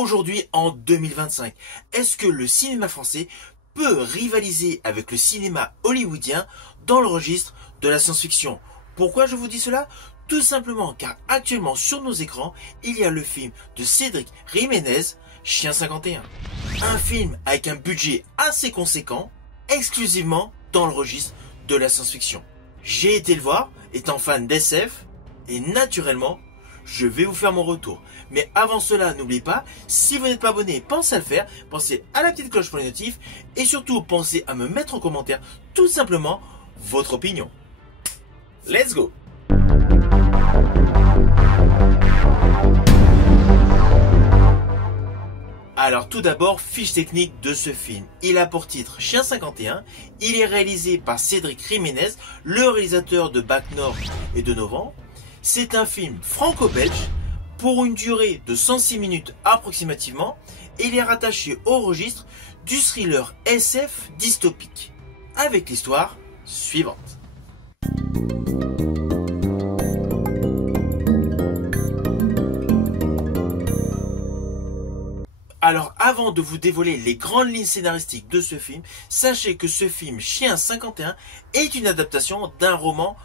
aujourd'hui en 2025. Est-ce que le cinéma français peut rivaliser avec le cinéma hollywoodien dans le registre de la science-fiction? Pourquoi je vous dis cela? Tout simplement car actuellement sur nos écrans, il y a le film de Cédric Jiménez, Chien 51. Un film avec un budget assez conséquent, exclusivement dans le registre de la science-fiction. J'ai été le voir, étant fan d'SF, et naturellement, je vais vous faire mon retour. Mais avant cela, n'oubliez pas, si vous n'êtes pas abonné, pensez à le faire, pensez à la petite cloche pour les notifs, et surtout pensez à me mettre en commentaire tout simplement votre opinion. Let's go! Alors tout d'abord, fiche technique de ce film. Il a pour titre Chien 51. Il est réalisé par Cédric Jiménez, le réalisateur de Bac Nord et de Novembre. C'est un film franco-belge pour une durée de 106 minutes approximativement. Et il est rattaché au registre du thriller SF dystopique. Avec l'histoire suivante. Alors avant de vous dévoiler les grandes lignes scénaristiques de ce film, sachez que ce film Chien 51 est une adaptation d'un roman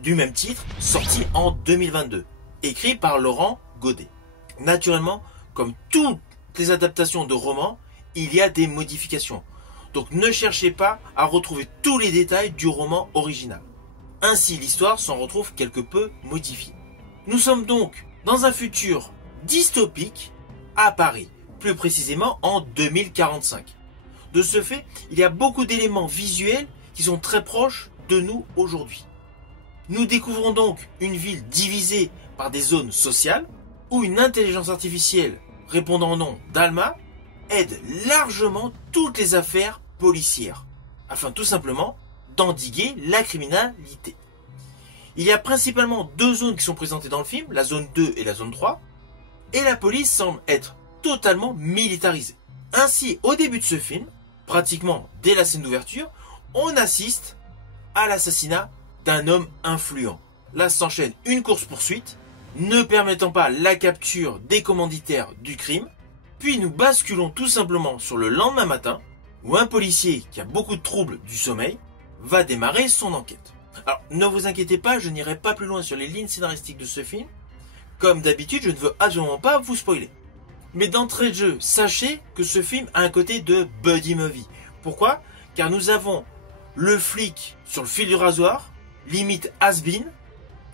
du même titre sorti en 2022, écrit par Laurent Godet. Naturellement, comme toutes les adaptations de romans, il y a des modifications. Donc ne cherchez pas à retrouver tous les détails du roman original. Ainsi l'histoire s'en retrouve quelque peu modifiée. Nous sommes donc dans un futur dystopique à Paris. Plus précisément en 2045. De ce fait, il y a beaucoup d'éléments visuels qui sont très proches de nous aujourd'hui. Nous découvrons donc une ville divisée par des zones sociales où une intelligence artificielle répondant au nom d'Alma aide largement toutes les affaires policières afin tout simplement d'endiguer la criminalité. Il y a principalement deux zones qui sont présentées dans le film, la zone 2 et la zone 3, et la police semble être totalement militarisé. Ainsi, au début de ce film, pratiquement dès la scène d'ouverture, on assiste à l'assassinat d'un homme influent. Là s'enchaîne une course-poursuite, ne permettant pas la capture des commanditaires du crime, puis nous basculons tout simplement sur le lendemain matin, où un policier qui a beaucoup de troubles du sommeil va démarrer son enquête. Alors, ne vous inquiétez pas, je n'irai pas plus loin sur les lignes scénaristiques de ce film. Comme d'habitude, je ne veux absolument pas vous spoiler. Mais d'entrée de jeu, sachez que ce film a un côté de buddy movie. Pourquoi? Car nous avons le flic sur le fil du rasoir, limite has-been,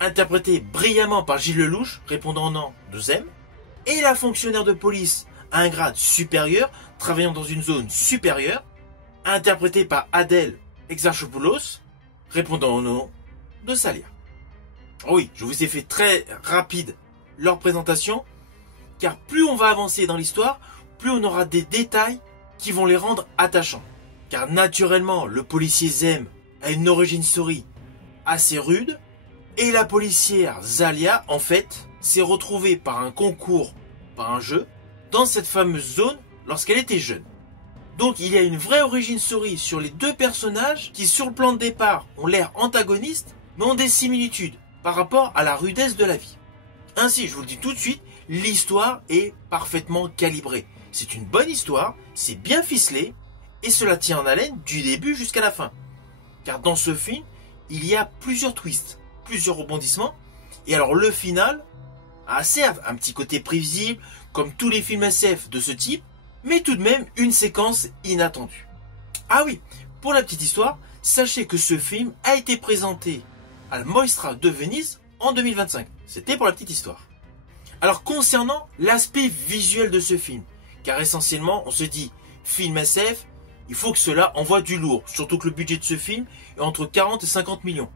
interprété brillamment par Gilles Lelouch, répondant au nom de Zem, et la fonctionnaire de police à un grade supérieur, travaillant dans une zone supérieure, interprétée par Adèle Exarchopoulos, répondant au nom de Salia. Oui, je vous ai fait très rapide leur présentation, car plus on va avancer dans l'histoire, plus on aura des détails qui vont les rendre attachants. Car naturellement, le policier Zem a une origin story assez rude, et la policière Zalia, en fait, s'est retrouvée par un concours, par un jeu, dans cette fameuse zone lorsqu'elle était jeune. Donc il y a une vraie origin story sur les deux personnages qui, sur le plan de départ, ont l'air antagonistes, mais ont des similitudes par rapport à la rudesse de la vie. Ainsi, je vous le dis tout de suite, l'histoire est parfaitement calibrée. C'est une bonne histoire, c'est bien ficelé, et cela tient en haleine du début jusqu'à la fin. Car dans ce film, il y a plusieurs twists, plusieurs rebondissements, et alors le final a certes un petit côté prévisible, comme tous les films SF de ce type, mais tout de même une séquence inattendue. Ah oui, pour la petite histoire, sachez que ce film a été présenté à la Mostra de Venise en 2025. C'était pour la petite histoire. Alors concernant l'aspect visuel de ce film, car essentiellement on se dit film SF, il faut que cela envoie du lourd, surtout que le budget de ce film est entre 40 et 50 millions.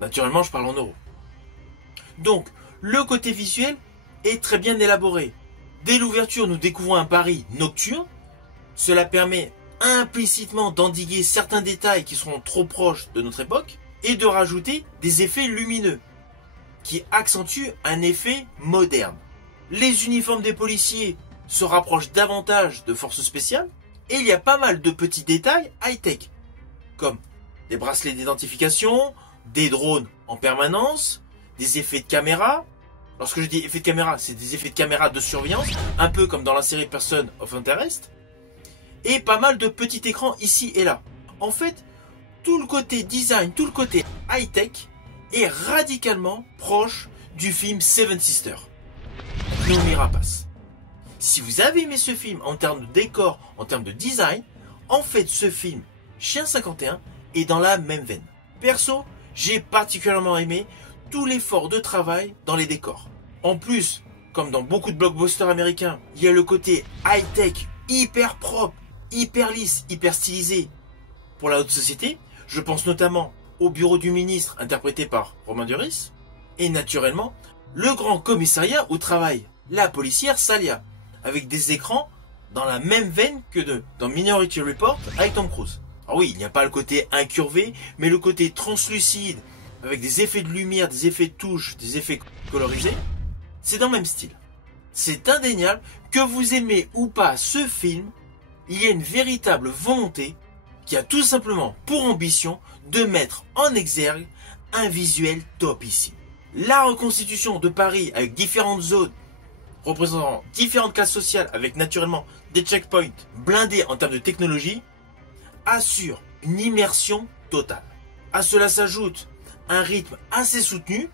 Naturellement je parle en euros. Donc le côté visuel est très bien élaboré. Dès l'ouverture nous découvrons un Paris nocturne, cela permet implicitement d'endiguer certains détails qui seront trop proches de notre époque et de rajouter des effets lumineux qui accentue un effet moderne. Les uniformes des policiers se rapprochent davantage de forces spéciales et il y a pas mal de petits détails high-tech, comme des bracelets d'identification, des drones en permanence, des effets de caméra, Lorsque je dis effets de caméra, c'est des effets de caméra de surveillance, un peu comme dans la série Person of Interest, et pas mal de petits écrans ici et là. En fait, tout le côté design, tout le côté high-tech est radicalement proche du film Seven Sisters, Noomi Rapace. Si vous avez aimé ce film en termes de décor, en termes de design, en fait ce film, Chien 51, est dans la même veine. Perso, j'ai particulièrement aimé tout l'effort de travail dans les décors. En plus, comme dans beaucoup de blockbusters américains, il y a le côté high-tech, hyper propre, hyper lisse, hyper stylisé pour la haute société. Je pense notamment au bureau du ministre interprété par Romain Duris et naturellement le grand commissariat où travaille la policière Salia avec des écrans dans la même veine que dans Minority Report avec Tom Cruise. Alors oui, il n'y a pas le côté incurvé, mais le côté translucide avec des effets de lumière, des effets de touche, des effets colorisés, c'est dans le même style. C'est indéniable que vous aimez ou pas ce film, il y a une véritable volonté qui a tout simplement pour ambition de mettre en exergue un visuel topissime. La reconstitution de Paris avec différentes zones représentant différentes classes sociales avec naturellement des checkpoints blindés en termes de technologie assure une immersion totale. À cela s'ajoute un rythme assez soutenu.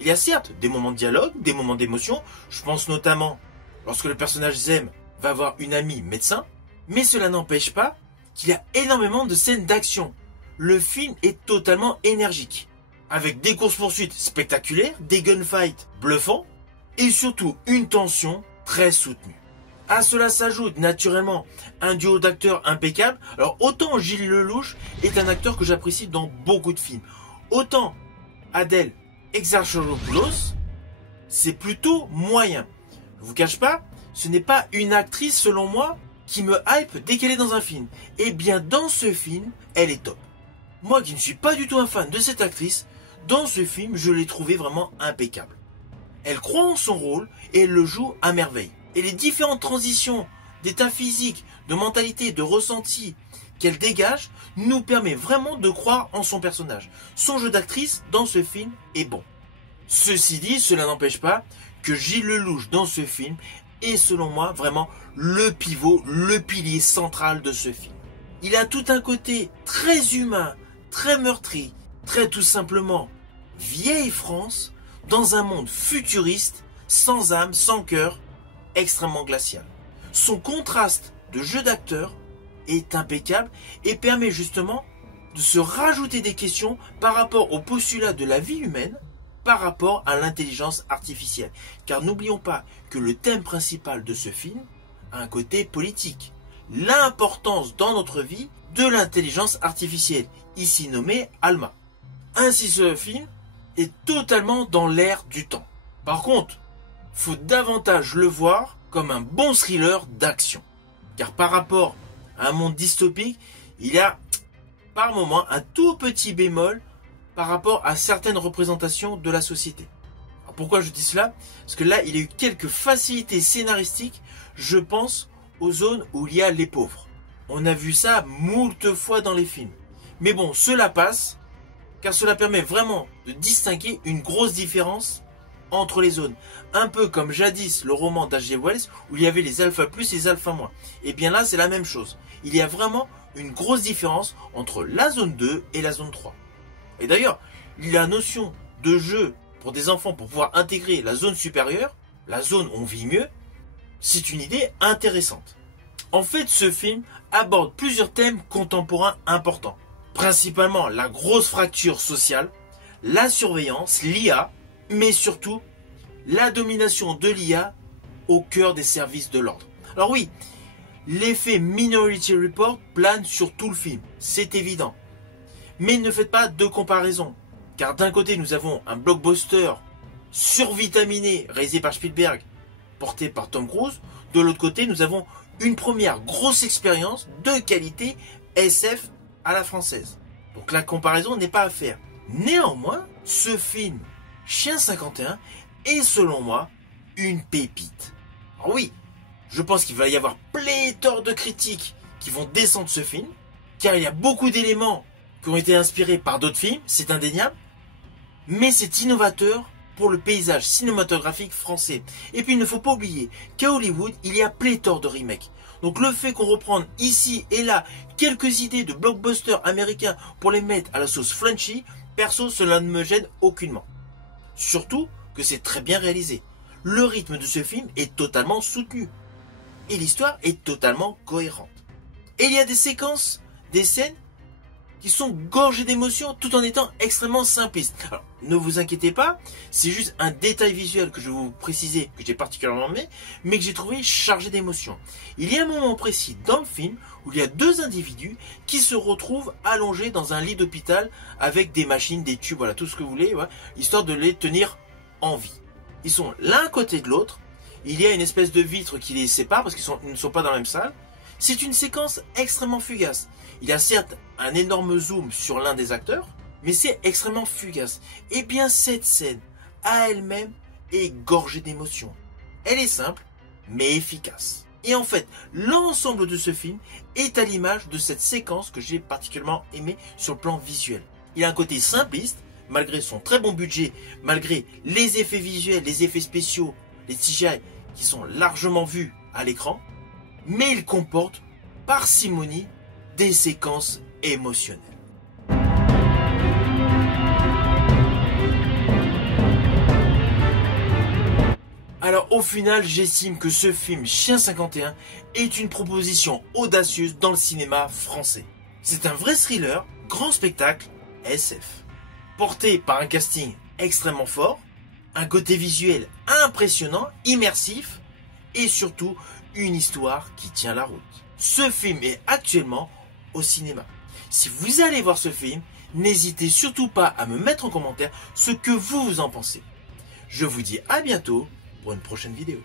Il y a certes des moments de dialogue, des moments d'émotion. Je pense notamment lorsque le personnage Zem va avoir une amie médecin. Mais cela n'empêche pas qu'il y a énormément de scènes d'action. Le film est totalement énergique. Avec des courses-poursuites spectaculaires, des gunfights bluffants et surtout une tension très soutenue. À cela s'ajoute naturellement un duo d'acteurs impeccable. Alors autant Gilles Lelouch est un acteur que j'apprécie dans beaucoup de films. Autant Adèle Exarchopoulos, c'est plutôt moyen. Je vous cache pas, ce n'est pas une actrice selon moi qui me hype dès qu'elle est dans un film. Et bien dans ce film, elle est top. Moi qui ne suis pas du tout un fan de cette actrice, dans ce film, je l'ai trouvée vraiment impeccable. Elle croit en son rôle et elle le joue à merveille. Et les différentes transitions d'état physique, de mentalité, de ressenti qu'elle dégage nous permet vraiment de croire en son personnage. Son jeu d'actrice dans ce film est bon. Ceci dit, cela n'empêche pas que Gilles Lelouch dans ce film est selon moi vraiment le pivot, le pilier central de ce film. Il a tout un côté très humain, très meurtri, très tout simplement vieille France dans un monde futuriste, sans âme, sans cœur, extrêmement glacial. Son contraste de jeu d'acteur est impeccable et permet justement de se rajouter des questions par rapport au postulat de la vie humaine, par rapport à l'intelligence artificielle. Car n'oublions pas que le thème principal de ce film a un côté politique. L'importance dans notre vie de l'intelligence artificielle, ici nommée Alma. Ainsi ce film est totalement dans l'air du temps. Par contre, faut davantage le voir comme un bon thriller d'action. Car par rapport à un monde dystopique, il y a par moment un tout petit bémol par rapport à certaines représentations de la société. Alors pourquoi je dis cela? Parce que là, il y a eu quelques facilités scénaristiques, je pense aux zones où il y a les pauvres. On a vu ça moult fois dans les films. Mais bon, cela passe, car cela permet vraiment de distinguer une grosse différence entre les zones. Un peu comme jadis le roman d'H.G. Wells où il y avait les alpha plus et les alpha moins. Et bien là, c'est la même chose. Il y a vraiment une grosse différence entre la zone 2 et la zone 3. Et d'ailleurs, la notion de jeu pour des enfants pour pouvoir intégrer la zone supérieure, la zone où on vit mieux, c'est une idée intéressante. En fait, ce film aborde plusieurs thèmes contemporains importants. Principalement la grosse fracture sociale, la surveillance, l'IA, mais surtout la domination de l'IA au cœur des services de l'ordre. Alors oui, l'effet Minority Report plane sur tout le film, c'est évident. Mais ne faites pas de comparaison, car d'un côté nous avons un blockbuster survitaminé réalisé par Spielberg, porté par Tom Cruise, de l'autre côté nous avons une première grosse expérience de qualité SF à la française. Donc la comparaison n'est pas à faire. Néanmoins, ce film Chien 51 est selon moi une pépite. Alors oui, je pense qu'il va y avoir pléthore de critiques qui vont descendre ce film, car il y a beaucoup d'éléments qui ont été inspirés par d'autres films, c'est indéniable, mais c'est innovateur pour le paysage cinématographique français. Et puis il ne faut pas oublier qu'à Hollywood, il y a pléthore de remakes. Donc le fait qu'on reprenne ici et là quelques idées de blockbusters américains pour les mettre à la sauce Frenchy, perso cela ne me gêne aucunement. Surtout que c'est très bien réalisé. Le rythme de ce film est totalement soutenu. Et l'histoire est totalement cohérente. Et il y a des séquences, des scènes qui sont gorgées d'émotions tout en étant extrêmement simplistes. Alors, ne vous inquiétez pas, c'est juste un détail visuel que je vais vous préciser, que j'ai particulièrement aimé, mais que j'ai trouvé chargé d'émotions. Il y a un moment précis dans le film où il y a deux individus qui se retrouvent allongés dans un lit d'hôpital avec des machines, des tubes, voilà, tout ce que vous voulez, ouais, histoire de les tenir en vie. Ils sont l'un à côté de l'autre, il y a une espèce de vitre qui les sépare parce qu'ils ne sont pas dans la même salle. C'est une séquence extrêmement fugace. Il y a certes un énorme zoom sur l'un des acteurs, mais c'est extrêmement fugace. Et bien cette scène, à elle-même, est gorgée d'émotions. Elle est simple, mais efficace. Et en fait, l'ensemble de ce film est à l'image de cette séquence que j'ai particulièrement aimée sur le plan visuel. Il a un côté simpliste, malgré son très bon budget, malgré les effets visuels, les effets spéciaux, les CGI qui sont largement vus à l'écran, mais il comporte parcimonie des séquences émotionnelles. Alors au final, j'estime que ce film Chien 51 est une proposition audacieuse dans le cinéma français. C'est un vrai thriller, grand spectacle, SF. Porté par un casting extrêmement fort, un côté visuel impressionnant, immersif, et surtout une histoire qui tient la route. Ce film est actuellement au cinéma. Si vous allez voir ce film, n'hésitez surtout pas à me mettre en commentaire ce que vous en pensez. Je vous dis à bientôt pour une prochaine vidéo.